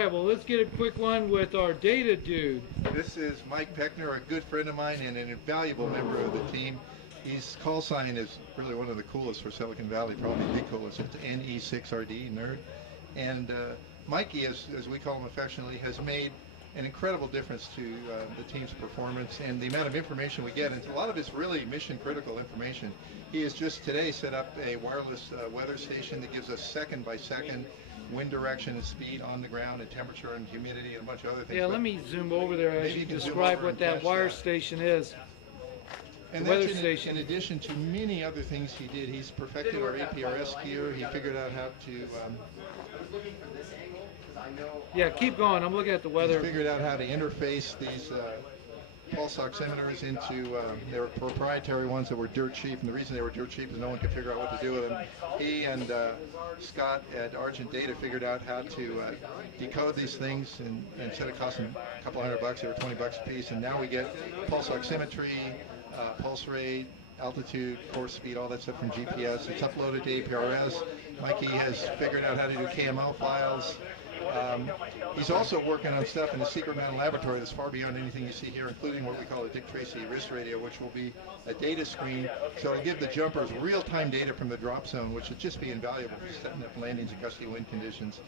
right, well, let's get a quick one with our data dude. This is Mike Peckner, a good friend of mine and an invaluable member of the team. His call sign is really one of the coolest for Silicon Valley, probably the coolest. It's NE6RD, nerd. And Mikey, as we call him affectionately, has made an incredible difference to the team's performance and the amount of information we get. And a lot of it's really mission critical information. He has just today set up a wireless weather station that gives us second by second wind direction and speed on the ground and temperature and humidity and a bunch of other things. Yeah, let me zoom over there as you describe what that wire station is. And that's in addition to many other things he did. He's perfected our APRS gear. He figured out how to yeah, keep going. I'm looking at the weather. He figured out how to interface these pulse oximeters into their proprietary ones that were dirt cheap, and the reason they were dirt cheap is no one could figure out what to do with them. He and Scott at Argent Data figured out how to decode these things, and instead of costing a couple $100, they were $20 a piece, and now we get pulse oximetry, pulse rate, altitude, course speed, all that stuff from GPS. It's uploaded to APRS. Mikey has figured out how to do KML files. He's also working on stuff in the secret mountain laboratory that's far beyond anything you see here, including what we call a Dick Tracy wrist radio, which will be a data screen. So it'll give the jumpers real-time data from the drop zone, which would just be invaluable for setting up landings in gusty wind conditions.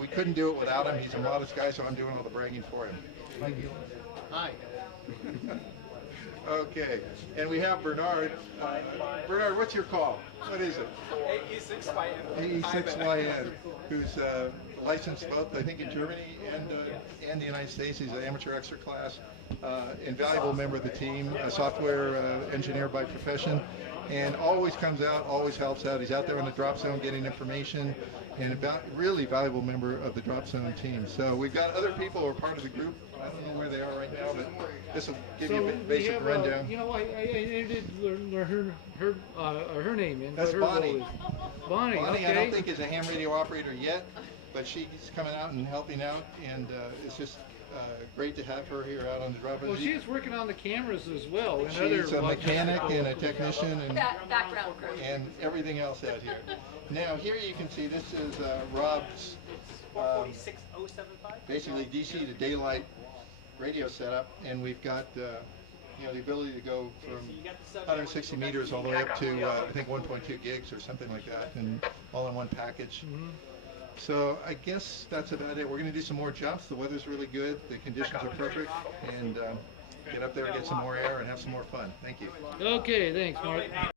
We couldn't do it without him. He's a modest guy, so I'm doing all the bragging for him. Thank you. Hi. Okay, and we have Bernard. Bernard, what's your call? What is it? AE6YN. AE6YN, who's licensed both, I think, in Germany and the United States. He's an amateur extra class, invaluable member of the team, a software engineer by profession, and always comes out, always helps out. He's out there on the drop zone getting information, and a really valuable member of the drop zone team. So we've got other people who are part of the group. I don't know where they are right now, but this will give you a basic rundown. You know, I did learn her name. And that's her Bonnie. Bonnie, okay. I don't think is a ham radio operator yet, but she's coming out and helping out, and it's just great to have her here out on the drop. Well, she's working on the cameras as well. She's a mechanic and a technician and background crew and everything else out here. Now here you can see this is Rob's basically DC to daylight radio setup, and we've got you know, the ability to go from 160 meters all the way up to I think 1.2 gigs or something like that, and all in one package. So I guess that's about it. We're going to do some more jumps. The weather's really good. The conditions are perfect, and get up there and get some more air and have some more fun. Thank you. Okay, thanks, Mark.